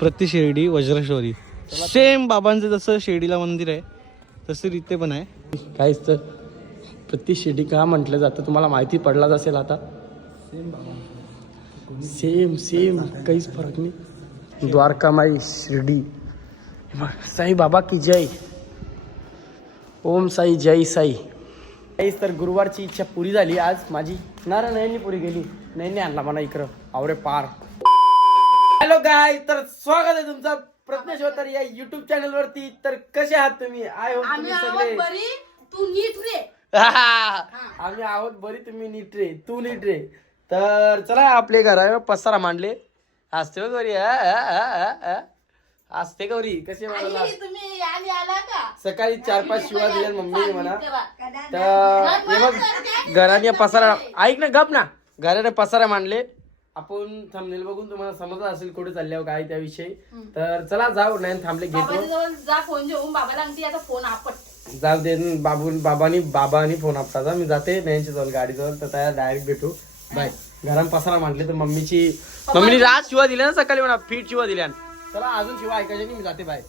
प्रति शिर्डी वज्रेश्वरी सेम बाबांचं जसं शिर्डीला मंदिर आहे तसं इथे पण आहे. काहीच तर प्रति शिर्डी का म्हटलं जातं तुम्हाला माहिती पडलाच असेल आता. सेम सेम काहीच फरक नाही. द्वारकामाई शिर्डी साई बाबा की जय. ओम साई जय साई. काहीच तर गुरुवारची इच्छा पुरी झाली आज माझी. नयननी पुरी गेली. नयनने आणला मला इकडं आवडे पार. हॅलो गाय, तर स्वागत आहे तुमचं प्रज्ञेश होतर या युट्यूब चॅनल वरती. तर कसे आहात तुम्ही? आय होप तुम्ही सगळे बरी, तू नीट रे. आम्ही आहोत बरी, तुम्ही नीट रे, तू नीट रे. तर चला आपले घरावर पसारा मांडले. असते गौरी असते गौरी कसे म्हणाला. तुम्ही आली आला का? सकाळी 4-5 शिवा दिल्या मम्मी म्हणा. तर हे बघ घराने पसारा ऐक ना गप ना. घराने पसारा मांडले. आपण थंबनेल बघून तुम्हाला समजलं असेल कुठे चालल्यावर काय त्याविषयी. तर चला जाऊ नाही थांबले घेतो. जा फोन घेऊन बाबाला आणते आता फोन आपट. जाऊ दे बाबानी फोन आपला. मी जाते नयनची जाऊन गाडीजवळ. तर त्या डायरेक्ट भेटू. बाय. घरात पसारा मांडले तर मम्मीने राज शिवा दिल्या ना सकाळी म्हणा. फीट शिवा दिल्या. चला अजून शिवा ऐकायचे नाही. मी जाते बाय.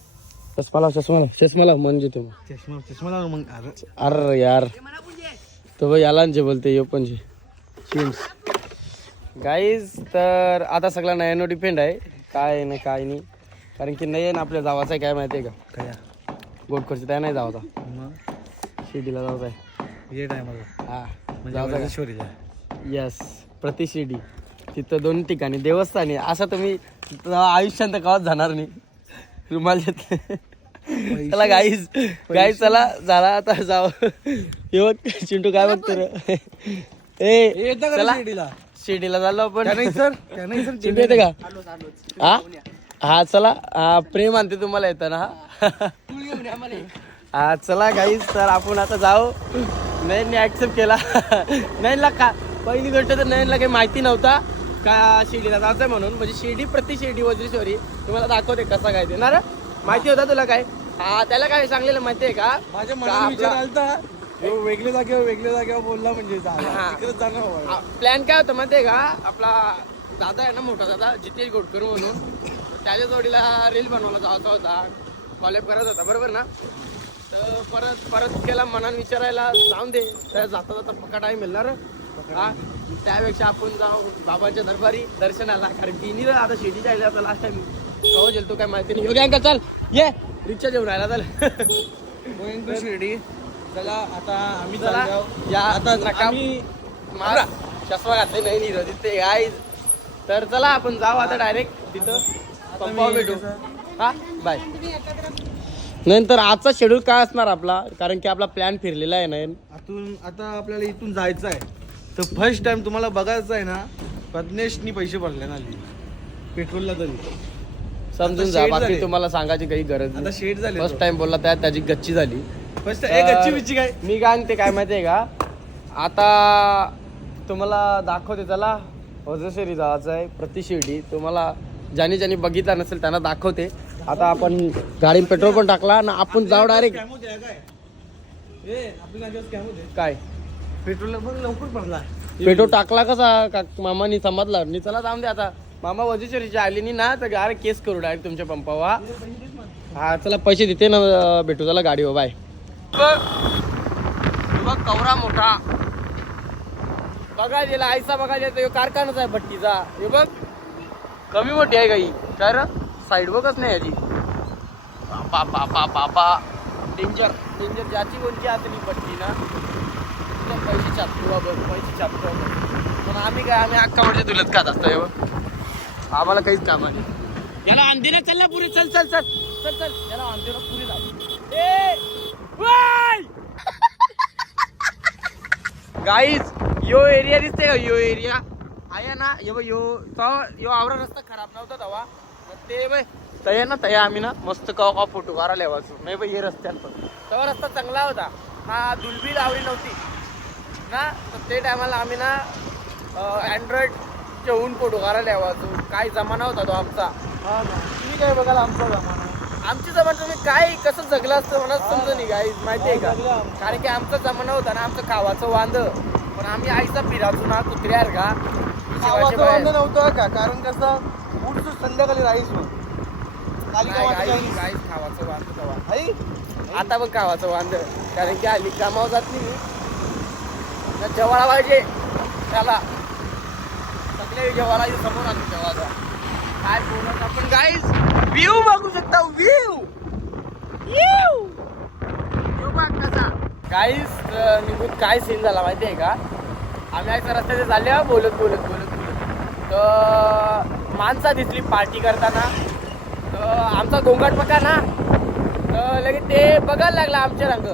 चष्मा लाव म्हणजे तुम्ही चष्मा लाव मग. अरे यार तो भाई याला जे बोलते यो पण गाईज. तर आता सगळा नयनवर डिपेंड आहे काय नाही काय नाही. कारण की नयन आपल्या जावाचा आहे काय माहिती आहे का. काय गोटखोरची त्या नाही जावता. शिर्डीला जावत आहे. ये टायमाला हा म्हणजे वज्रेश्वरीला. यस प्रति शिर्डी. तिथं 2 ठिकाणी देवस्थानी. असं तुम्ही आयुष्यात कवाच जाणार नाही. रुमाल चला गाईज चला झाला आता जाव. हे बघ चिंटू काय बघतो रे. ए चला शिर्डीला झालो आपण. चिंटू येते का? हा चला. प्रेम आणते तुम्हाला येताना. हा चला गाईज. तर आपण आता जाऊ. नयनने ऍक्सेप्ट केला. नयनला का पहिली गोष्ट तर नयनला काही माहिती नव्हता का शिर्डीला जायचंय म्हणून. म्हणजे शिर्डी प्रति शिर्डी वज्रेश्वरी तुम्हाला दाखवते कसं काय ते ना रे. माहिती होता तुला काय? हा त्याला काय सांगलेलं माहितीये का? माझ्या मनात विचार आलता वेगळ्या जागेवर बोलला म्हणजे प्लॅन काय होतं माहितीये का? आपला दादा आहे ना मोठा दादा जितेश गोडकर म्हणून. त्याच्या जोडीला रील बनवायला जायचा होता. कॉलेज करत होता बरोबर ना. तर परत केला मनान विचारायला जाऊन दे. तर जाता जाता पक्का टाइम मिळणार. हा त्यापेक्षा आपण जाऊ बाबांच्या दरबारी दर्शनाला. कारण की नाही आता शिर्डी जायला आता लास्ट टाइम कवा गेलतो काय माहिती नाही. योग्य अंकल चल ये रिक्षा जेवण राहिला चल शिर्डी. चला आता आम्ही चला या आता मारा चष्मा घातले नाही तिथे गाईज. तर चला आपण जाऊ आता डायरेक्ट तिथं पंपावर भेटू. हा बाय. नंतर आजचा शेड्यूल काय असणार आपला. कारण की आपला प्लॅन फिरलेला आहे नयन. आता आपल्याला इथून जायचं आहे. तर फर्स्ट टाइम तुम्हाला बघायचं आहे ना प्रज्ञेशनी पैसे भरले ना पेट्रोलला तरी समजून जा. बाकी तुम्हाला सांगायची काही गरज आता नाही. शेड झाले. फर्स्ट टाइम बोलला त्याची गच्ची झाली. फर्स्ट गच्ची बिच्ची काय मी काय ते काय माहितीये का. आता तुम्हाला दाखवते. चला वज्रेश्वरी जायचं आहे प्रति शिर्डी. तुम्हाला ज्याने बघितला नसेल त्यांना दाखवते. आता आपण गाडी पेट्रोल पण टाकला ना. आपण जाऊ डायरेक्ट. काय पेट्रोल लवकर भरला. पेट्रोल टाकला कसा मामानी समजला नाही. चला जाऊन दे आता. मामा वज्रेश्वरीच्या आली नाही ना तर गाडी केस करू डायरेक्ट तुमच्या पंपावा. हा चला पैसे देते ना भेटू. चला गाडी हो बाय. बघ कवरा मोठा बघा गेला आयसा बघा येतो. कारखानाच आहे भट्टीचा. हे बघ कमी मोठी आहे गाई. काय र साईड बघच नाही याची. बाबा डेंजर ज्याची कोणची असली भट्टी ना पैसे छापतो बघ. पैसे छापतो. पण आम्ही अख्खा म्हणजे तुलत खात असतो. हे बघ आम्हाला काहीच काम नाही. याला अंधीरा चल ना पुरी. चल चल चल चल चल याला अंधीरा पुरी गाईज. यो एरिया दिसते का? यो एरिया आहे ना. यो आवरा रस्ता खराब नव्हता तेव्हा. ते बाय तया ना तया आम्ही ना मस्त कवा फोटो काढायला यावाचो नाही बाई. हे रस्त्यात पण तेव्हा रस्ता चांगला होता. हा दुलबी लावली नव्हती ना. तर ते टायमाला आम्ही ना अँड्रॉइडच्या होऊन फोटो काढायला यावाचो. काय जमाना होता तो आमचा. तुम्ही काय बघाल आमचा जमाना. आमची जमाना तुम्ही काय कसं जगलं असतं मला समजा नाही गाईज माहिती आहे का. कारण की आमचा जमाना होता ना आमचं खावाचं वांद. पण आम्ही आईचा फिरायचो ना कुत्र्यार का नव्हतं का. कारण कसं उठसूट संध्याकाळी राहायचो. आली का वाटत आहे? काय खावाचं वांद तेव्हा. आई? आता पण खावाचं वांद कारण की आली कामावर जात नाही तर जवाळा पाहिजे त्याला सगळे जवाळा समोर आलो जेवायचा काय बोलत आपण गाईज व्ह्यू बघू शकता व्ह्यू गाईज निघून काय सीन झाला माहिती आहे का आम्ही ऐका रस्त्याने चालले बोलत तर माणसा दिसली पार्टी करताना तर आमचा गोंगाट पका ना तर लगेच ते बघायला लागला आमच्या रंग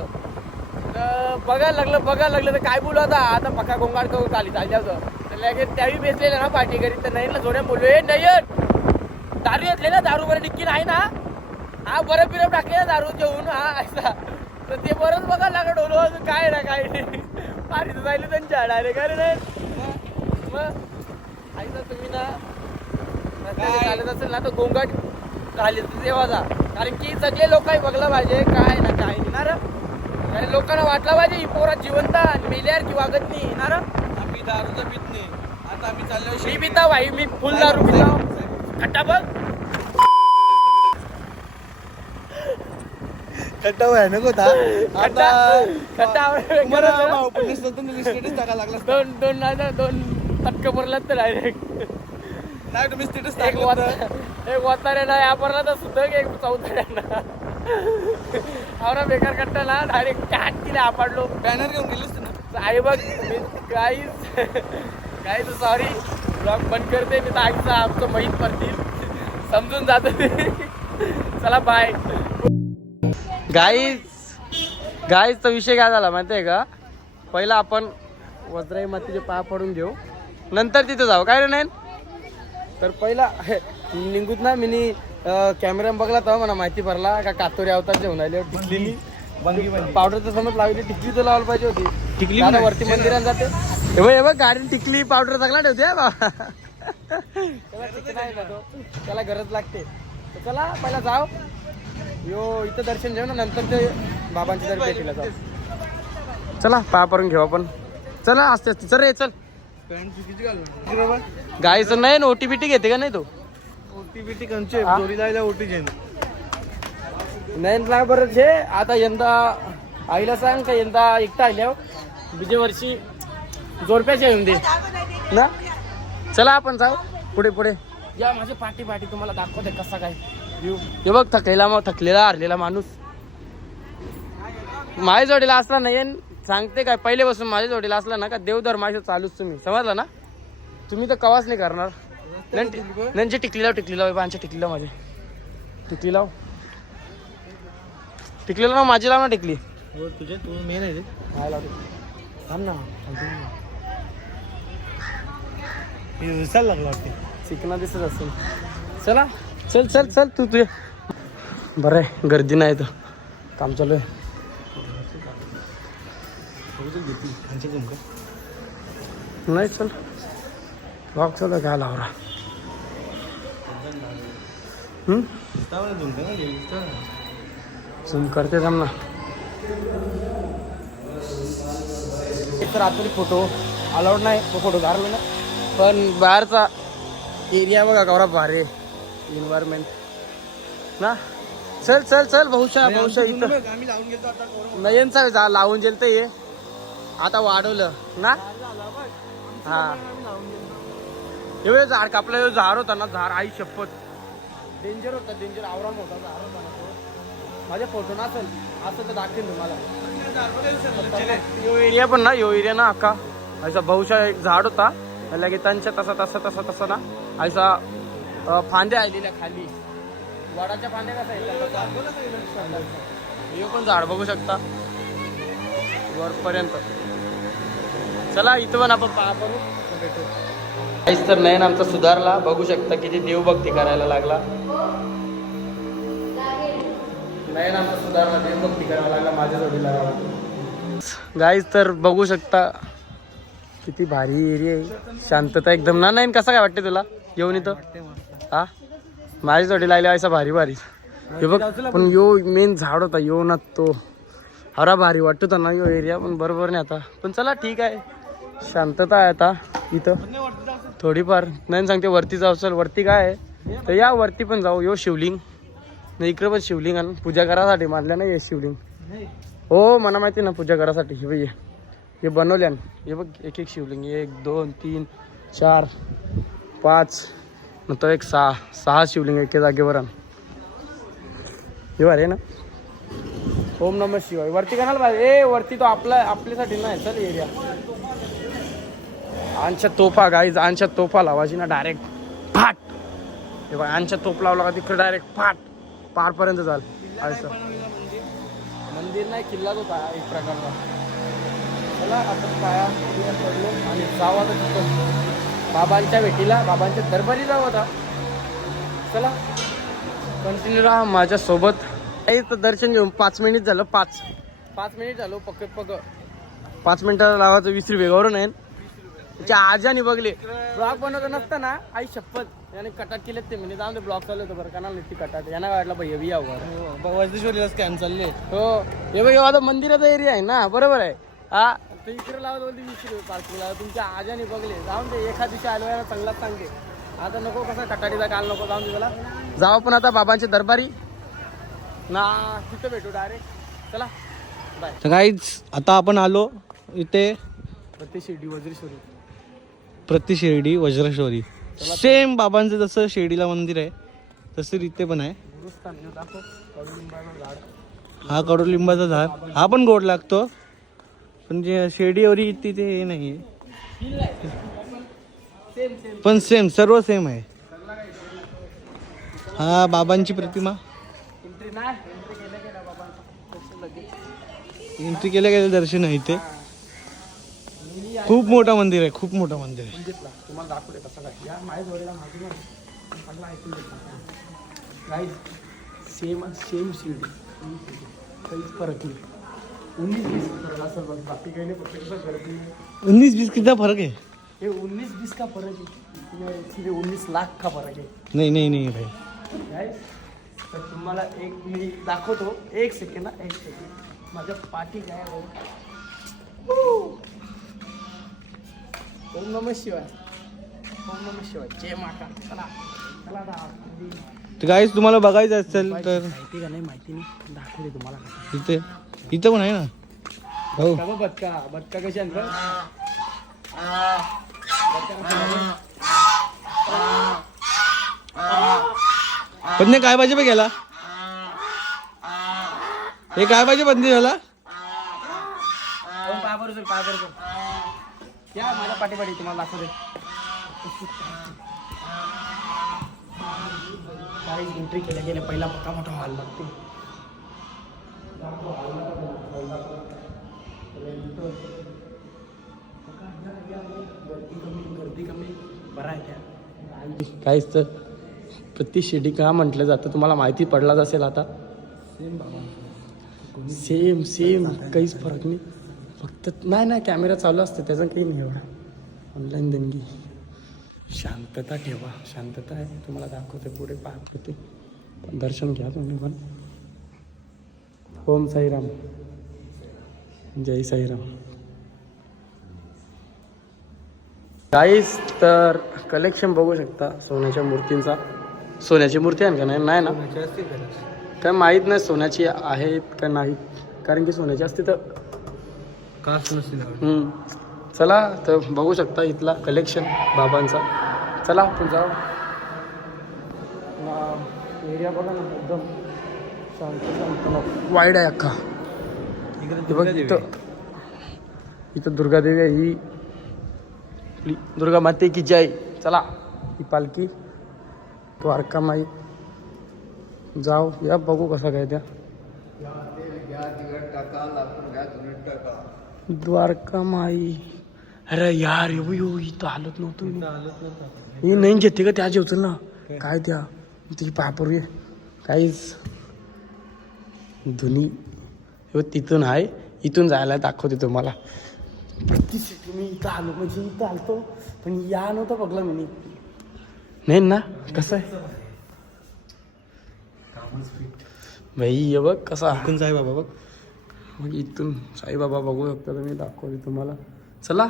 तर बघायला लागलं तर काय बोलू आता पक्का गोंगाट करून चालली होतं तर लगेच त्यावेळी बेसलेलं ना पार्टी करीत तर नयनला जोड्या बोललो नयन दारू येतले ना दारू बरं डिक्की नाही ना हा बरं बिरं टाकले ना दारू जेवून हा ऐसा तर ते बरंच बघायला लागलं डोलो काय ना काय पार्टी जायला त्यांच्या डायरेक्ट अरे नाही मग ऐसा तुम्ही ना चालत असेल ना तर गोंगाट घालील तेव्हाचा कारण की सगळे लोकांनी बघलं पाहिजे काय ना काय येणार कारण लोकांना वाटलं पाहिजे ही पोरात जिवंत मेल्यार की वागत नाही येणार आम्ही दारूचं पित नाही आता आम्ही चाललो मी पिता भाई मी फुल दारू पिता खट्टा बघ खट्टा भयानक होता खट्टा स्टेटस टाकायला लागला दोन पटकं भरलात तर डायरेक्ट नाही तुम्ही स्टेटस एक वातारे ना या भरला तर सुद्धा एक चौथऱ्यांना आवरा बेकार कट्टा ना डायरेक्ट काट तिला आपडलो बॅनर घेऊन गेलीस ना आई बघ काहीच सॉरी ब्लॉग बंद करते मी तर आईचं आमचं माहीत पडतील समजून जात चला बाय गाईजचा विषय काय झाला माहिती आहे का पहिला आपण वज्राई मातीचे पाय पडून घेऊ नंतर तिथे जाऊ काय रे नाही तर पहिला निघूत ना मी कॅमेरा बघला तर मला माहिती पडला का कातोरी अवतार जेवण आले टिकली पावडरचं समज लावली टिकली तर लावायला पाहिजे होती टिकली वरती मंदिरात जाते हे बघ गाडी टिकली पावडर चांगला ठेवते त्याला गरज लागते तर चला पहिला जाऊ इथं दर्शन घेऊ ना नंतर ते बाबांच्या तरी भेटीला जाऊ चला पाय पडून घेऊ आपण चला असते असते चल रे चल पॅन्ट चुकीची घालून गायचं नाही ना ओटीबीटी घेते का नाही तो ओटीबीटी कंचे चोरी जायला ओटी घेईन नाही ना बरं छे आता यंदा आईला सांग का यंदा एकटा आल्यावर बीजे वर्षी जोरप्याचे येऊन दे ना चला आपण जाऊ पुढे या माझी पाठी तुम्हाला दाखवते कसा काय हे बघ थकलेला हरलेला माणूस माझ्या जोडीला असला नाही सांगते काय पहिले बसून माझ्या जोडीला असला ना का देवधर माझ्या चालूच तुम्ही समजला ना तुम्ही तर कवाच नाही करणार नंचे टिकली लाव आमच्या टिकली माझे टिकली लाव माझी लाव ना टिकली तुझे तू मेन आहे काय लावते थांब ना दिसायला लागला वाटते चिकना दिसत असेल चला चल तू तुझे बरं आहे गर्दी नाही तर काम चालू आहे नाही चल वाक चल काय लावरा झूम करते जम ना एक तर आतमध्ये फोटो अलाउड नाही फोटो काढलो ना पण बाहेरचा एरिया बघा कवरा भारी एन्व्हायरमेंट ना चल बहुशा इथं आम्ही लावून गेलो आता नयनचा लावून गेल तर ये आता वाढवलं ना हा हे झाड कापलं झाड होता ना झाड आई शपथ डेंजर आवरा मोठा झाड होता ना तो माझ्या फोटो नसेल असं तर दाखवेन तुम्हाला यो एरिया पण ना यो एरिया ना अख्खा ऐसा बहुशा एक झाड होता लगे त्यांच्या तसा ना ऐसा फांद्या आलेल्या खाली वडाच्या फांद्या कसा हे पण झाड बघू शकता वरपर्यंत चला इथं पण आपण करू भेटू काहीच तर नयन आमचा सुधारला बघू शकता किती देवभक्ती करायला लागला नयन आमचा सुधारला देवभक्ती करायला लागला माझ्या जोडीला गाईज तर बघू शकता किती भारी एरिया आहे शांतता एकदम ना नाही कसा काय वाटते तुला येऊन इथं हा माझ्या जोडीला आल्या असा भारी हे बघ पण यो मेन झाड होता यो ना तो हरा भारी वाटत होता ना यो एरिया पण बरोबर नाही आता पण चला ठीक आहे शांतता आहे आता इथं थोडीफार नाही सांगते वरती जाऊ चल वरती काय आहे तर या वरती पण जाऊ यो शिवलिंग नाही इकडे पण शिवलिंग आणि पूजा करायसाठी मानल्या नाही हे शिवलिंग. हो मला माहिती ना पूजा करायसाठी. हे बघ हे बनवल्या हे बघ एक एक शिवलिंग 1 2 3 4 5 नंतर एक 6 शिवलिंग एके जागेवर आण. हे अरे ना ओम नमः शिवाय वरती कणाल पाहिजे. वरती तो आपल्यासाठी नाही चल एरिया. आणच्या तोफा गाईज आणच्या तोफा लावायची ना डायरेक्ट फाट. हे बघ आणच्या तोफ लावला का तिकडे डायरेक्ट फाट पारपर्यंत झालं. असं मंदिर नाही किल्लाच होता एक प्रकारचा. चला आपण पाया पडलो आणि जाऊ आता तिथं बाबांच्या भेटीला बाबांच्या दरबारी जाऊ आता. चला कंटिन्यू राहा माझ्यासोबत. तर दर्शन घेऊन 5 मिनिट झालं. 5 मिनिट झालो पक्क 5 मिनिटाला लावायचं 20 रुपये वरून आहे. त्याच्या आजाने बघले ब्लॉग बनवत नसताना आई शपथ याने कटाट केलेत ते म्हणजे जाऊन ते ब्लॉग चालू होतं बरं का ती कटाट यांना वाटलं भाई हेवी यावर वैदेश्वरीला स्कॅन चालले. हो हे बघ आता मंदिराचा एरिया आहे ना बरोबर आहे. हा तर इकडे लावत बोलते 20 रुपये पार्किंगला. तुमच्या आजाने बघले जाऊन ते एका दिवशी आलो याला चांगलाच सांगते. आता नको कसा कटाटीचा काल नको जाऊन तुला जाऊ पण आता बाबांच्या दरबारी ना तिथं भेटू डायरेक्ट. चला बाय. तर गाईज आता आपण आलो इथे प्रति शिर्डी वज्रेश्वरी. सेम बाबांचं जसं शिर्डीला मंदिर आहे तसं इथे पण आहे. हा कडुलिंबाचा झाड हा पण गोड लागतो पण जे शिर्डीवरी तिथे हे नाही आहे पण सेम सर्व सेम आहे. हा बाबांची प्रतिमा. एंट्री केल्या गेलं दर्शन आहे इथे. खूप मोठं मंदिर आहे खूप मोठं मंदिर आहे. तुम्हाला दाखवले कसं काय या माझ्या जोडीला माहिती नाही ऐकून सेम शिर्डी काहीच फरक नाही. 19-20 फरक असं बघ बाकी काही नाही. फक्त कसं फरक नाही 19-20 कितना फरक है. हे 19-20 का फरक आहे. सीधे 19 लाख का फरक आहे. नहीं भाई. गाइस तर तुम्हाला एक मी दाखवतो. एक सेकंड माझ्या पाठी काय ओम नमः शिवाय. ओम नमः शिवाय. जय माता. चला तर गाईज तुम्हाला बघायचं असेल तर माहिती का नाही माहिती नाही दाखवते तुम्हाला. इथं पण आहे ना हो. बदका कशी आणतो. पण काय पाहिजे बघ याला हे काय पाहिजे बंदी झाला. पाय या माझ्या पाठीपाठी तुम्हाला दाखवते. एंट्री केल्या गेल्या पहिला पक्का मोठा हॉल लागतो. गर्दी कमी बरं आहे त्या. काहीच तर प्रति शिर्डी का म्हटलं जातं तुम्हाला माहिती पडलाच असेल आता. सेम काहीच फरक नाही. फक्त नाही कॅमेरा चालू असतं त्याचं काही नाही एवढा. ऑनलाईन देणगी. शांतता ठेवा. शांतता आहे तुम्हाला दाखवते पुढे पाहत होते. दर्शन घ्या तुम्ही पण. ओम साईराम जय साईराम. गाईस तर कलेक्शन बघू शकता सोन्याच्या मूर्तींचा. सोन्याची मूर्ती आहे का नाही ना काय माहीत नाही सोन्याची आहेत का नाही कारण की सोन्याची असते तर चला तर बघू शकता इथला कलेक्शन बाबांचा. चला आपण जाऊ. एरिया बघा ना एकदम शांत वाईड आहे अख्खा. बघ इथं दुर्गादेवी आहे. ही दुर्गा माते की जय. चला ही पालखी द्वारका माई जाऊ या बघू कसं काय त्या द्वारका माई. अरे यार येऊ इथं हालत नव्हतं. ही नाही घेते का त्या जेवचं ना काय त्या तुझी पापूर काहीच धुनी तिथून आहे. इथून जायला दाखवते तुम्हाला. प्रति सिटी मी इथं आलो म्हणजे इथं आलतो पण या नव्हतं बघला मी नाही ना कसं आहे भाई. हे बघ कसा इथून साईबाबा बघ. मग इथून साईबाबा बघू शकता तुम्ही. दाखवते तुम्हाला. चला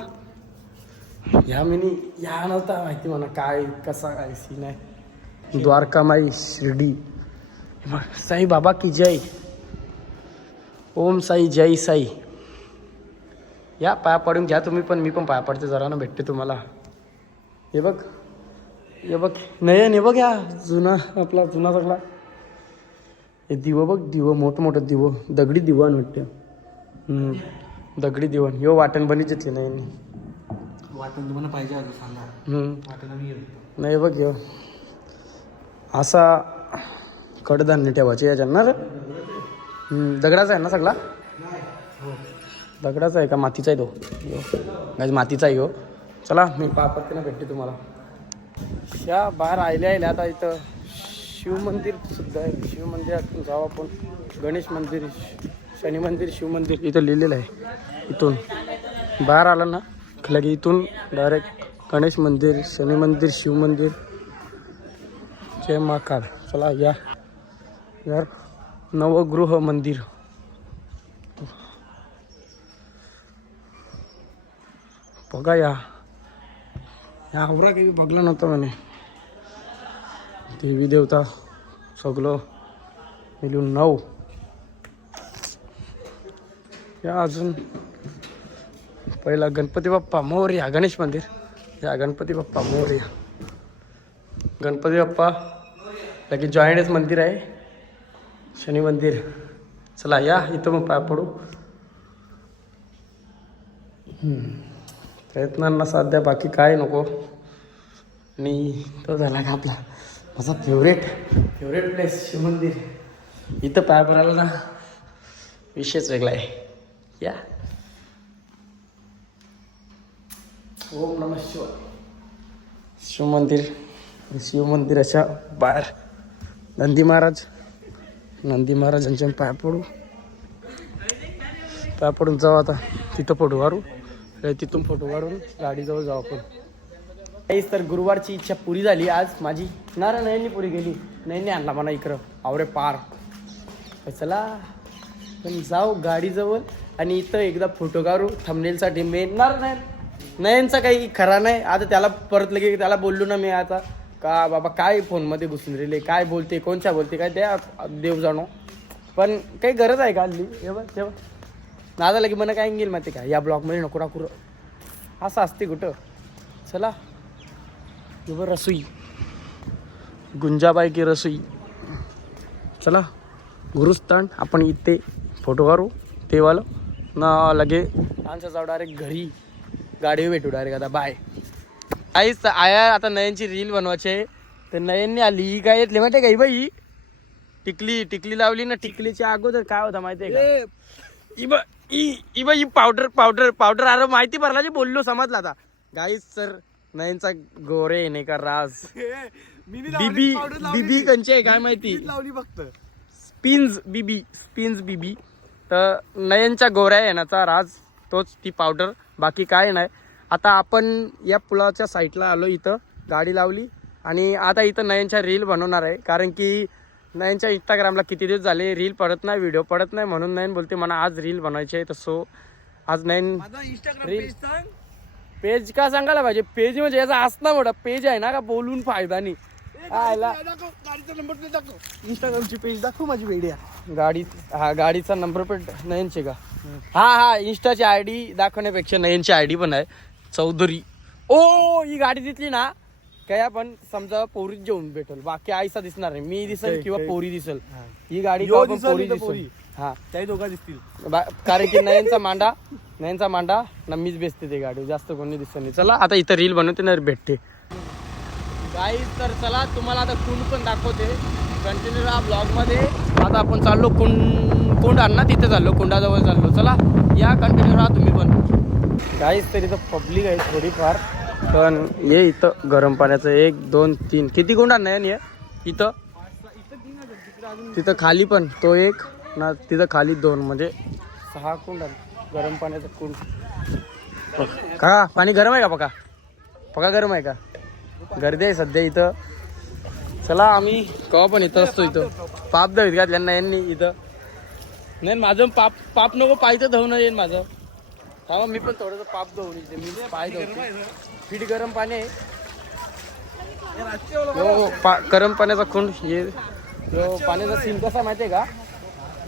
या मिनी या नव्हता माहिती म्हणा काय कसा काय सीन आहे. द्वारकामाई शिर्डी साई बाबा की जय. ओम साई जय साई. या पाया पडून घ्या तुम्ही पण, मी पण पाया पडते जरा ना, भेटते तुम्हाला. हे बघ नयन, हे बघ या जुना आपला जुना सगळा हे दिवं बघ, दिवं मोठं दिवं, दगडी दिवाण वाटतं. दगडी दिवाण ह्यो वाटण बनी घेतली नाही. वाटण तुम्हाला पाहिजे आता सांगा. वाटण आम्ही घेतो. नाही बघ ह्यो असा कडधान्य ठेवायचे याच्या ना रे. दगडाचा आहे ना सगळा? दगडाचा आहे का मातीचा आहे तो? गाईज मातीचा आहे हो. चला मी पापडते ना, भेटते तुम्हाला. या बाहेर आयल्या आता इथं शिवमंदिर सुद्धा आहे. शिवमंदिरातून जाऊ आपण. गणेश मंदिर, शनी मंदिर, शिवमंदिर इथं लिहिलेलं आहे. इथून बाहेर आला ना लगे इथून डायरेक्ट गणेश मंदिर, शनी मंदिर, शिवमंदिर, जय महाकाल. चला या यार, नवगृह मंदिर. बघा या आवरा काही बघलं नव्हतं म्हणे. देवी देवता सगळं मिळून 9. या अजून पहिला गणपती बाप्पा मोरया. गणेश मंदिर, या गणपती बाप्पा मोरया. गणपती बाप्पा लगेच जॉईंटच मंदिर आहे, शनी मंदिर. चला या इथं मग पाय पडू. प्रयत्नांना साध्या, बाकी काय नको. आणि तो झाला का आपला माझा फेवरेट प्लेस शिवमंदिर. इथं पाय पडायला ना विषयच वेगळा आहे. या ओम नमः शिवाय. शिवमंदिराच्या बाहेर नंदी महाराजांच्या पाय पडून जाऊ आता. तिथं फोटो काढू, तिथून फोटो काढून गाडीजवळ जाऊ आपण. काहीच तर गुरुवारची इच्छा पुरी झाली आज माझी. नयननी पुरी गेली. नयनने आणला मला इकडं आवरे पार. चला पण जाऊ गाडीजवळ आणि इथं एकदा फोटो काढू थंबनेलसाठी. मेन नयनचा काही खरा नाही. आता त्याला परत लगे त्याला बोललो ना मी आता का बाबा काय फोनमध्ये घुसून राहिले, काय बोलते, कोणच्या बोलते, काय द्या देव जाणो. पण काही गरज आहे का हल्ली? तेव्हा नादा लगे मला काय गेल माहिती का, या ब्लॉगमध्ये नको टाकू असं असते कुठं. चला बरं, रसोई गुंजाबाई की रसोई. चला गुरुस्थान आपण इथे फोटो काढू तेवालं ना, लगे आमच्या जाऊ डायरेक्ट घरी. गाडी भेटू डायरेक्ट आता. बाय. आईच आया आता नयनची रील बनवायची आहे. तर नयनने आली काय येतली माहिती आहे का, बाई टिकली लावली ना. टिकलीच्या अगोदर काय होता माहिती आहे का, ही पावडर अरे माहिती भरला जे बोललो समजला आता. गाईस सर नयनचा गोरे येणे का राज. बीबी कंचे आहे काय माहिती, लावली फक्त स्पिन्स बीबी. तर नयनच्या गोऱ्या येण्याचा राज तोच, ती पावडर, बाकी काय नाही. आता आपण या पुलाच्या साईडला आलो, इथं गाडी लावली आणि आता इथं नयनच्या रील बनवणार आहे. कारण की नयनच्या इंस्टाग्रामला किती दिवस झाले रील पडत नाही, व्हिडिओ पडत नाही. म्हणून नयन बोलते मला आज रील बनवायची आहे. तर सो आज नयन रील पेज का सांगायला पाहिजे. पेज म्हणजे याचा असणार मोठा पेज आहे ना का, बोलून फायदा नाही. गाडीचा नंबर प्लेट दाखव, इंस्टाग्रामची पेज दाखव माझी वेड्या. गाडीचा नंबर प्लेट नयनचे का? हा इंस्टाची आयडी दाखवण्यापेक्षा नयनची आयडी पण आहे, चौधरी. ही गाडी दिसली ना काय आपण समजा पोरीच जेवून भेटल, बाकी आईसा दिसणार नाही. मी दिसेल किंवा पोरी दिसेल. ही गाडी पोरी दिसेल. हा त्याही दोघा दिसतील. कारण की नयनचा मांडा ना मीच बेसते ते गाडी, जास्त कोणी दिसत नाही. चला आता इथं रील बनवते ना भेटते गाईज. तर चला तुम्हाला आता कुंड पण दाखवते. कंटिन्यू राहा ब्लॉगमध्ये. आता आपण चाललो कुंड ना, तिथे चाललो, कुंडाजवळ चाललो. चला या कंटिन्यू राहा तुम्ही पण. गाईज तर इथं पब्लिक आहे थोडीफार, पण ये इथं गरम पाण्याचं 1 2 3 किती कुंड नाही ये इथं. तिथं खाली पण तो 1 ना, तिथं खाली 2 म्हणजे 6 कुंड गरम पाण्याचं कुंड. का पाणी गरम आहे का? पका गरम आहे का? गर्दी आहे सध्या इथं. चला आम्ही केव्हा पण इथं असतो. इथं पाप धवीत घातल्या यांनी इथं. नाही माझं पाप नको, पायचं धवणं येईल माझं. हा मी पण थोडंसं पाप धवून इथे मी पाय धवतो. फिट गरम पाणी आहे. हो गरम पाण्याचा कुंड हे तो पाण्याचा सीन कसा माहितीये का,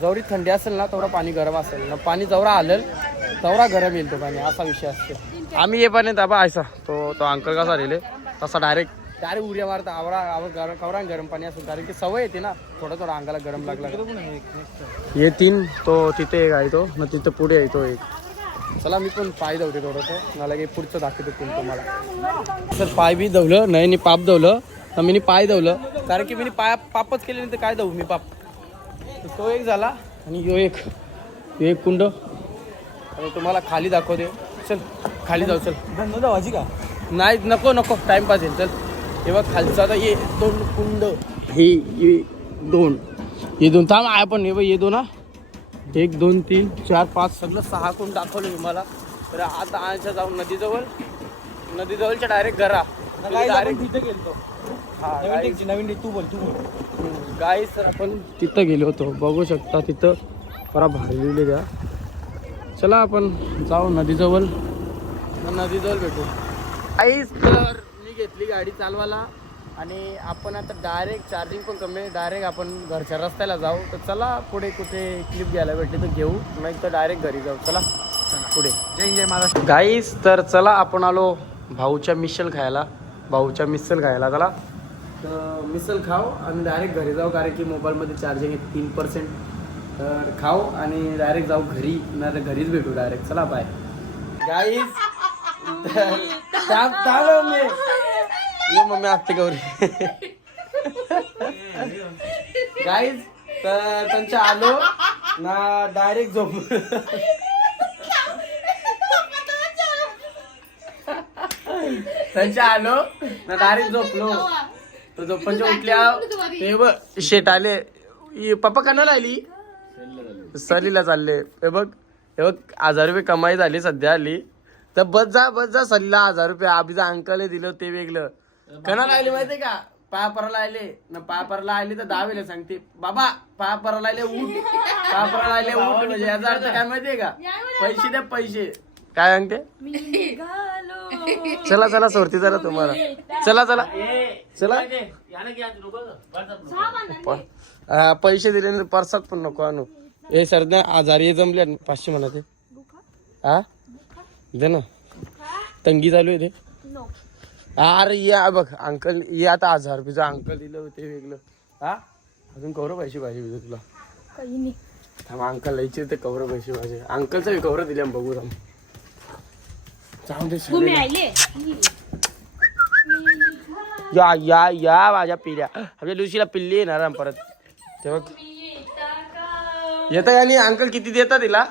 जेवढी थंडी असेल ना तेवढं पाणी गरम असेल ना, पाणी जेवढा आलं तेवढा गरम येईल तो पाणी, असा विषय असतो. आम्ही ये पाणी दाबा ऐसा तो अंकल कसा रेले तसा डायरेक्ट उड्या मारता आवरा कवरा गरम पाणी असेल, कारण की सवय येते ना, थोडं अंगाला गरम लागला. ये तीन तो तिथे एक आहे, तो ना तिथं पुढे आहे तो एक. चला मी पण पाय धावते थोडंसं, मला काही पुढचं दाखवतो तुम्हाला. सर पाय बी धावलं नाही, पाप धावलं तर मी पाय धावलं, कारण की मी पापच केले नाही तर काय धावू मी पाप. तो एक झाला आणि यो एक कुंड, आणि तुम्हाला खाली दाखवते. चल खाली जाऊ, चल भाजी का नाही, नको टाइमपास येईल. चल हे बघ खालचा आता ये 2 कुंड, हे दोन थांब आहे पण हे बघ ये 2 हा, 1 2 3 4 5 सगळं 6 कुंड दाखवले तुम्हाला. तर आता आमच्या जाऊन नदीजवळच्या डायरेक्ट घरा डायरेक्ट तिथे गेलो. नवीन तू बोल गाईस, तर आपण तिथं गेलो होतो, बघू शकता तिथं बरा भरलेले द्या. चला आपण जाऊ नदीजवळ भेटू. गाईस तर मी घेतली गाडी चालवायला, आणि आपण आता डायरेक्ट चार्जिंग पण कमी आहे, डायरेक्ट आपण घरच्या रस्त्याला जाऊ. तर चला पुढे कुठे क्लिप घ्यायला भेटले तर घेऊ, नाही तर डायरेक्ट घरी जाऊ. चला पुढे. जय महाराष्ट्र. गाईस तर चला आपण आलो भाऊच्या मिसल खायला. चला तर मिसल खाऊ आणि डायरेक्ट घरी जाऊ, कारण की मोबाईलमध्ये चार्जिंग आहे 3%. तर खाऊ आणि डायरेक्ट जाऊ घरी, नाही तर घरीच भेटू डायरेक्ट. चला बाय गाईस. मम्मी असते गौरी गाईज. तर त्यांच्या आलो ना डायरेक्ट झोप, त्यांच्या आलो ना डायरेक्ट झोपलो. तर झोपांच्या उठल्या ते बघ शेट आले, पप्पा कणाला आली सलीला चालले. हे बघ 1000 रुपये कमाई झाली सध्या आली. तर बस जा सलीला 1000 रुपये. अभिजा अंकल दिलं ते वेगळं. कणाला आले माहितीये का, पायापराला आले तर 10 वेळेला सांगते बाबा पायापराला आले उठ, म्हणजे याचा अर्थ काय माहितीये का, पैसे द्या पैसे. काय सांगते, चला सोडते जरा तुम्हाला. चला पैसे दिले परसात पण नको आणू. हे सर ना 1000 हे जमले 500 म्हणा ते. हा दे ना, तंगी चालू आहे ते. अरे या बघ अंकल, ये आता 1000 रुपयाचं अंकल दिलं होते वेगळं. हा अजून कवरं पैसे पाहिजे तुला. थांब अंकल लायचे ते कवरं पैसे पाहिजे. अंकलचं कवरं दिले बघू. थांब जाऊ दे. या माझ्या पिल्या आपल्या लुशीला पिल्ली येणार परत. तेव्हा येतं आणि अंकल किती देता तिला,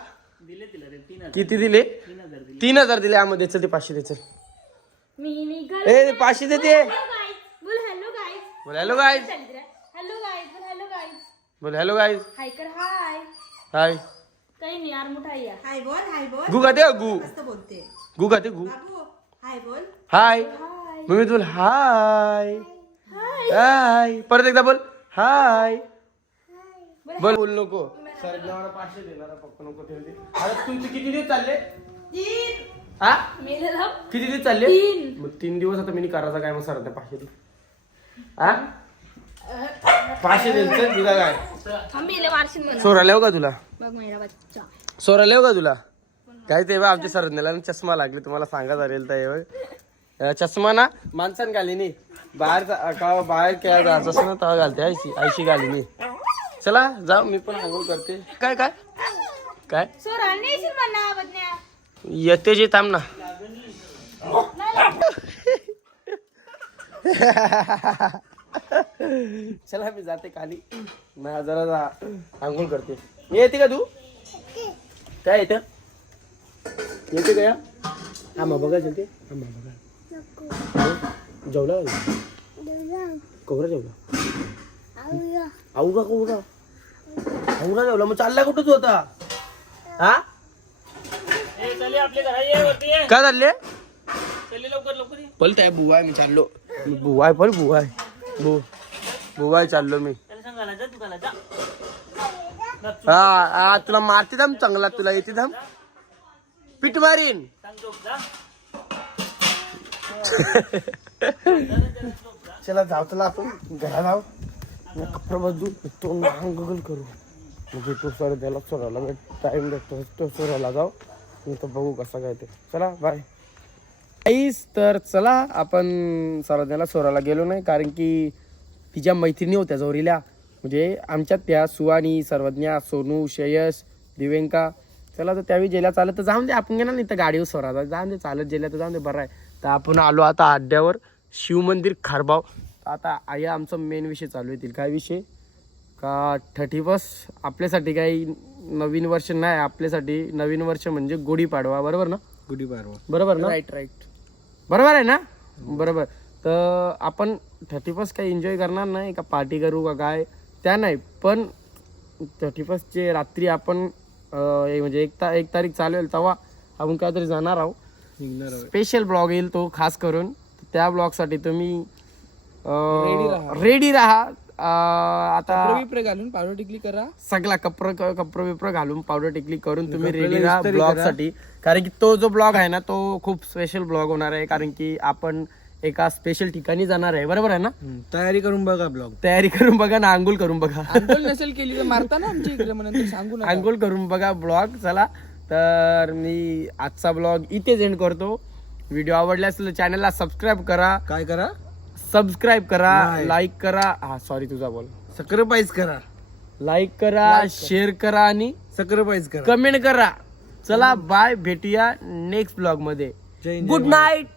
किती दिले 3000 दिले. यामध्ये चल ते 500 द्यायचं. ए 500 देते. बोल हॅलो गाईज. हाय काही नाही यार, मोठा या. हाय बोल. गु गाते गु गाते गु. हाय मम्मी बोल हाय. परत एकदा बोल हाय. बोल नको सर 500 देणार पप्पा नको ठेवले. आता तुमचे किती दिवस चालले, हा किती दिवस चालले. मग 3 दिवस आता मी करायचा काय मग सर 500 दे. हा 500 द्यायचं तुला काय सोराले का तुला, सोराले का तुला काय. ते बा आमच्या सरनेला चष्मा लागले तुम्हाला सांगा चालेल. तर चष्मा ना माणसाने घाली नाही, बाहेर काय जायचं असं ना तेव्हा घालते. आयशी घाली नाही. चला जाऊ मी पण आंघोळ करते. काय काय काय येते जे थांब ना. चला मी जाते खाली, मला जरा आंघोळ करते. येते का तू, काय येतं येते का. आम्हा बघा येते, आम्हा बघा जेवला कवरा जेवला आऊगा कवरा आऊगा जेवला. मग चालला कुठं तू होता. हा काय चालले पलत आहे बुवा मी चाललो. बुवा पण बुवा बुवा चाललो मी. हा तुला मारते थांब चांगला, तुला येते थांब पीठ मारीन. चला जाऊ, चला आपण घरा जाऊ. कपडा बदलू तो गुगल करू म्हणजे तो सर त्याला सोडायला टाइम देतो तो सोडायला जाऊ मी तर बघू कसं काय ते. चला बाय. तर चला आपण सरद्याला सोराला गेलो नाही कारण की तिच्या मैत्रिणी होत्या जोरील्या म्हणजे आमच्यात त्या सुहानी सर्वज्ञा सोनू श्रेयस दिव्यांका. चला तर त्यावेळी जेला चालत तर जाऊन दे आपण गेला नाही तर गाडीवर सोरा जाऊन दे चालत जेला तर जाऊन दे बरं आहे. तर आपण आलो आता अड्ड्यावर शिवमंदिर खारबाव. आता आई आमचा मेन विषय चालू येतील. काय विषय का 31 आपल्यासाठी काही नवीन वर्ष नाही आपल्यासाठी नवीन वर्ष म्हणजे गुढीपाडवा बरोबर ना. गुढीपाडवा बरोबर ना. राईट बरोबर आहे ना. बरोबर. तर आपण 31 काही एन्जॉय करणार नाही का पार्टी करू का काय त्या नाही पण 31चे रात्री आपण म्हणजे एक तारीख चालू होईल तेव्हा आपण काहीतरी जाणार आहोत. स्पेशल ब्लॉग येईल तो खास करून त्या ब्लॉगसाठी तुम्ही रेडी राहा. आता घालून पावडर टिकली करा सगळा कपडे बिप्र घालून पावडर टिकली करून तुम्ही रेडी राहा ब्लॉग साठी. कारण की तो जो ब्लॉग आहे ना तो खूप स्पेशल ब्लॉग होणार आहे कारण की आपण एका स्पेशल ठिकाणी जाणार आहे बरोबर आहे ना. तयारी करून बघा ब्लॉग तयारी करून बघा ना आंघोळ करून बघा. आंघोळ नसेल केली तर मारता ना आमच्या इकडे म्हणून सांगू ना. आंघोळ करून बघा ब्लॉग. चला तर मी आजचा ब्लॉग इथेच एंड करतो. व्हिडिओ आवडल्यास चॅनलला सबस्क्राईब करा. काय करा सबस्क्राईब करा लाईक करा. हा सॉरी तुझा बोल. सक्रिफाईस करा लाईक करा शेअर करा आणि सक्रिफाईस करा कमेंट करा. चला बाय भेटूया नेक्स्ट ब्लॉग मध्ये. Good night.